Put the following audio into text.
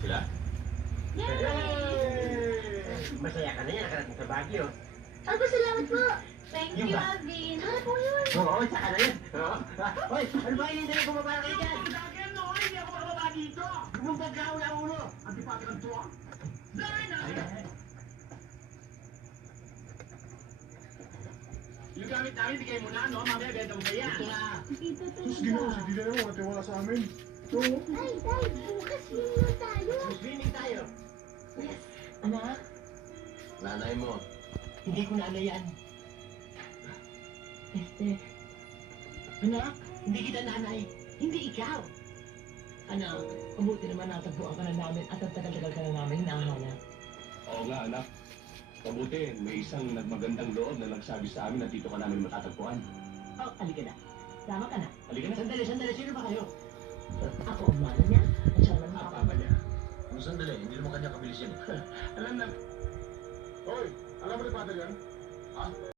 Sila? Masaya ka na yan, nakarating sa Baguio. Aba, salamat po. Thank Yung you, ba? Alvin. Ano po yun? Oo, tsaka na yan. Oo. Hoy, ano ba yun? Hindi na bumaba kayo dyan. Dagyan no, hindi ako makababa dito. Bumubag ka ulang ulo. Antipati ng tuwa. Dahil na. Yung gamit namin, bigay mo na, no? Mamaya benta mo kaya. Ito na. Tito, Sus, ginawa si Dina naman, wala sa amin. So, Tay, bukas yun tayo. Swimming tayo. Anak, nanay mo. Hindi ko na yan. Anak, hindi kita nanay. Hindi ikaw. Anak, mabuti naman natagpuan ka na namin at ang tagal-tagal ka na namin hinahanap. oo nga anak. Mabuti, may isang nagmagandang loob na nagsabi sa amin na dito ka namin matatagpuan. Oh, halika na. Tama ka na. Halika na. Sandali. Sino ba kayo? Ako ang mana niya at siya naman ang Papa niya. Kung sandali, hindi naman kanya kabilis yan. Alam na. Hoy, alam mo ni Father yan?